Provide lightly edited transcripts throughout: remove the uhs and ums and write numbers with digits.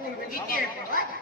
स्कूल में कीअं पढ़ो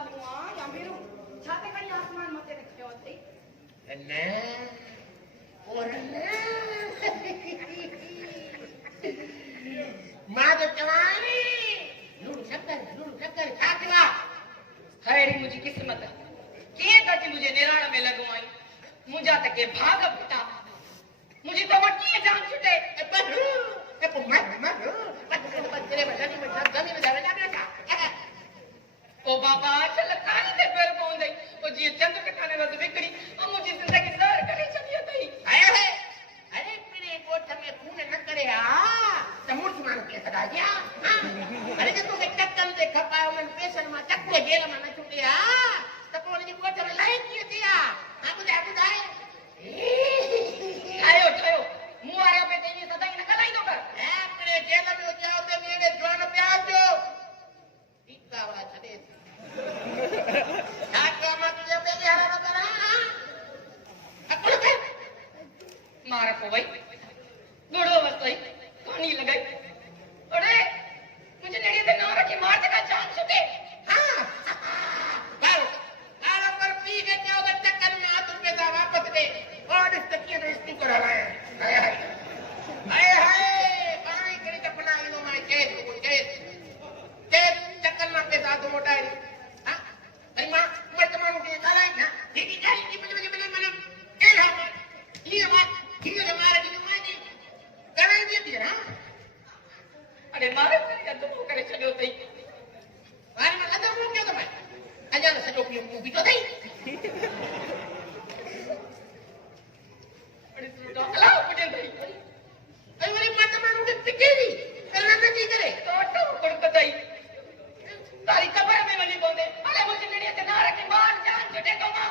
बालुआ या मेरो छाते खड़ी आसमान मथे रखियो थई ने और ने मां तो चवानी लूड़ शक्कर खाकला खैरी मुझी किस्मत के गज मुझे निराण में लगवाई मुझा तक के भाग पिता मुझे तो मट्टी जान छुटे ओ बाबा चल कानी ते पेर पहुंच गई ओ जी चंद टकाने वस बिकड़ी ओ मुझे जिंदगी सर करे छडियो तई आया है अरे पीने कोठ में खून न करे आ तमुर्स मार के सदा गया अरे जे तो के टक्कन दे खपा उन पेशन में टक्के जेल में न छुटे आ तपोन जी कोठ में लाई की दिया आ बुधाए आयो ठयो मुआरे पे तेनी सदाई न कलाई दो कर ए पीने जेल में हो जाओ ते मेरे जवान प्यार जो टीका वाला छदे ठाका मत तुझे पे हरा न बना अकल कर मारा को भाई गुड़ो वसई कहानी लगाई अरे मुझे नेड़ी ते ना रखी मार दे का जान छुटे हां पर पी के जाओ तो टक्कर में हाथ रुपए दा वापस दे और इस तकिए ने इसकी करा लाए हाय पानी करी तो अपना इनो माय के टक्कर ना पे साथ मोटा है हां अरे मां मैं तमाम के गलाई ना दीदी गाड़ी की मुझे मतलब ए हा ये बात ठीक है मारा जी मानी गलाई दी थी ना अरे मारे या तो करे छडियो तई अरे मैं लगा मुंह क्यों तो मैं अजा से टोपी मुंह भी तो नहीं अरे तू डोकला पड़े तई अरे मेरी मां तमाम के पिकेरी करना नहीं करे तो कुड़कतई तारी कबर में वनी बोंदे अरे मुझे नेड़ी ते ना रखी मार जान छुटे तो मां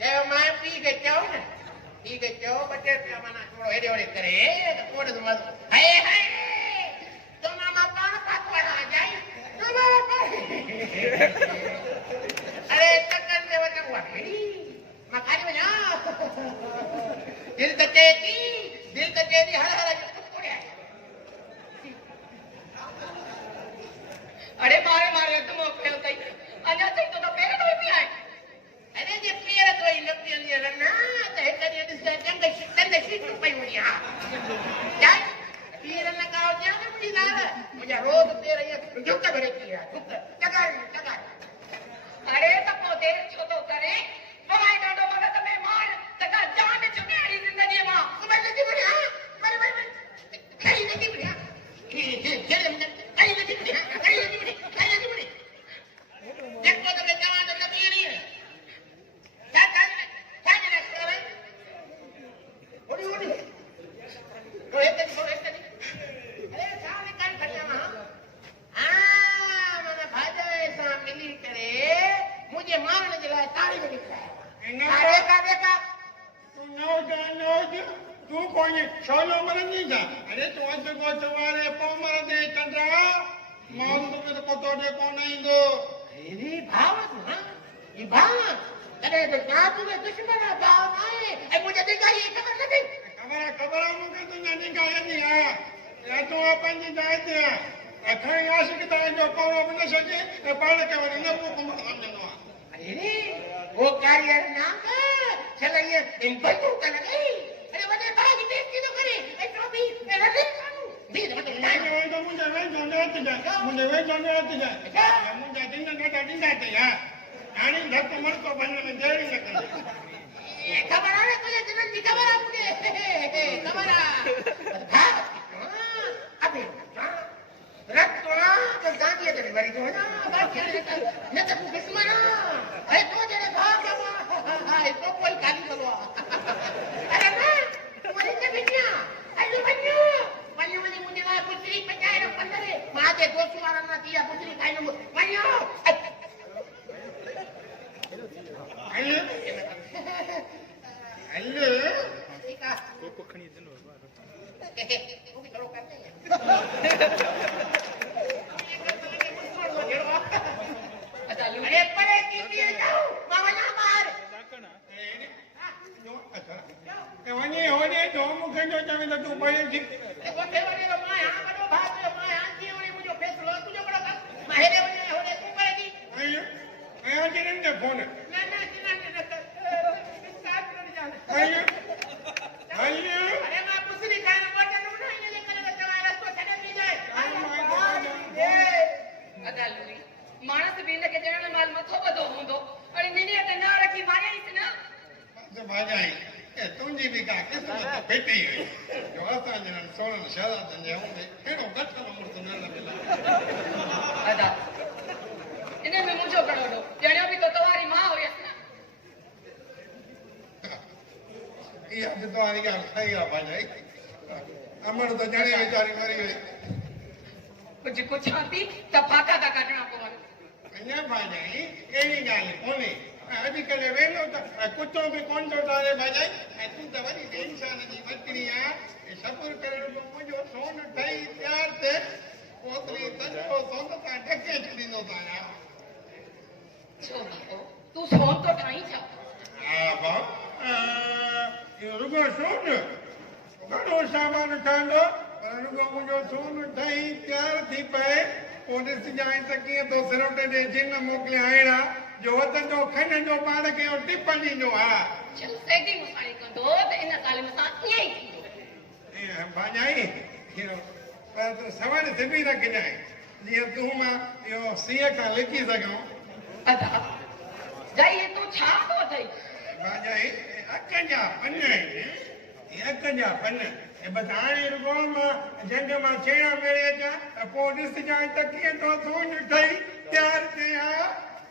ए मैं पी के जाओ ना पी के जाओ बच्चे पे मना छोड़ो हेडे ओरे करे तो कोड मत हाय तो मामा पान पातवाड़ा आ जाए तो बाबा अरे टक्कर में वजन हुआ मकानी में जा दिल कचेती हर कुड़े अरे मारे तुम फेल तई अजा तई तो पेर तो भी आए अरे जे पेर तो ही लपी अंदर ना तो एक दिन दिस जंग शीट पे हुई हां जाए पीर न काओ जान मुझे नार मुझे रोज तेरे ये झुक करे किया झुक टका अरे तब पोते छोटो करे बवाई डाडो मगा तमे मार तका जान छुटे आड़ी जिंदगी मां तुम्हें नहीं बढ़िया मरे कहीं नहीं बढ़िया जेल में कहीं नहीं बढ़िया देखो तो मैं जवान तो नहीं है क्या कर रहे ओडी तो एक अरे सारे कान खड़िया हां मैंने भाजा ऐसा मिली करे मुझे मारने के लिए ताली में दिखलाया देखा तू कोई सोलो मन नहीं जा अरे तू आज को सवारे पोमर दे चंद्रा मौन तो के पतो दे को नहीं दो अरे भावत हां ये भावत अरे तो क्या तूने दुश्मन भाव नहीं ए मुझे देखा ये खबर नहीं खबर मुके तो नहीं गाया नहीं आया या तो अपन जी जाए थे अखर आशिक ता जो पावा बन सके पाल के वरी न को मत समझनो अरे वो कार्य नाम का चला ये इन बंदूक का लगे अरे वने बागी बेइज्जती तो करे ए ट्रॉफी ए रखे कानू बीच में नहीं तो मुझे वे जोने आते जा मुझे दिन जाते यार आनी घर तो मर को बनने में देर ही लगती खबर आ रहा तुझे जनन की खबर आपके खबर आ अबे रत तो ना तो गांधी तेरी बड़ी तो ना बात न तो किस्मत ना है तो तेरे भाग है तो कोई गाली करवा अरे ना तुम्हारी क्या बिटिया अरे बन्नू मुझे ना पुत्री पचाए ना पंदरे माते दोस्त वाला ना दिया पुत्री खाई लो बन्नू अल्ले ठीक है को खणी दिन वो भी करो करते हैं अरे परे की जाओ मामा ना मार वनी होने तो मुखे जो चाहे तो तू पड़े जी वो फेवरे रो मां यहां करो भाग रो मां यहां की होने मुझे फैसलो तुझे बड़ा कर माहेरे होने तू पड़ेगी फोन ना ना ना साथ कर जाने आइए आइए अरे मैं पुसरी खाने बोलता हूं ना ये लेकर तुम्हारा रस्तो छने पी जाए अदा लूरी मानस बींद के जण माल मथो बदो हुंदो अरे निने ते ना रखी मारे इस ना तो भाजाई ए तुंजी भी का किस्मत तो बेटी हुई जो असां जन सोन शहरा तने होंदे केड़ो गठल मुर्त न लॻला अदा इने में मुझो कड़ोडो जणियो भी तो तुम्हारी मां होयस ना ये अब तो आनी का सही आ भाजाई अमर तो जणे बेचारी मरी हुई कुछ शांति त फाका दा काटना पवन अञा भाजाई एड़ी ॻाल्हि कोन्हे अॼुकल्ह वेंदो त कुतो बि कोन थो तारे भाजाई ऐं तूं त वरी इंसान जी वटणी आहे सबुर करे रुगो मुंहिंजो सोन ठही तयार थिए ओतिरी सॼो सोन तां ढके छॾींदो तारा छो बाबो तू सोन तो ठाई छा हा भाउ इहो रुगो सोन घणो सामान ठहंदो पर रुगो मुंहिंजो सोन ठही तयार थी पए पोइ ॾिसजांइ त कीअं थो सिरोटे ते जिन मोकिलिया अहिड़ा जो वधंदो खणंदो पाण खे टिप ॾींदो हा चल सेदी मुसाणी कंदो त इन साल में सा ईअं ई थींदो भाॼाई सवाल सिबी रखजांइ जीअं तूं मां इहो सीअ खां लिकी सघूं अदा जाई ये तू छा तो थई भाॼाई अखि जा पन आहिनि अखि जा पन बसि हाणे रुगो मां जंग मां छेड़ा मेड़े अचां त पोइ ॾिसजांइ त कीअं थो सोन ठही तयार थिए हा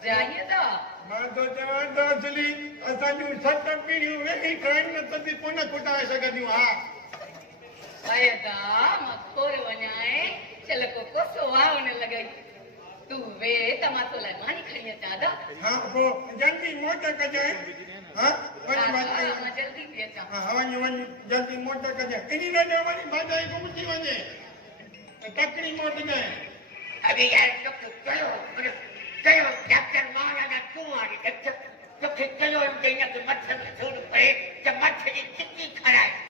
जाइए दा मां तो चवां त असली असां जूं 7 पीढ़ियूं वेही खाइनि न त बि कोन कुटाए सघंदियूं हा अरे दा मखोर वञाए चल को कोसो वावण लॻई तू वे तमासो लाइ मानी खणी अचां दा हा पोइ जल्दी मोट कजांइ हा वञ भाॼाई मां जल्दी थी अचां हा वञ जल्दी मोट कजांइ इन न वञी भाॼाई गुम थी वञे तकड़ी मोट जाए अबे यार तो करो डॉक्टर मारा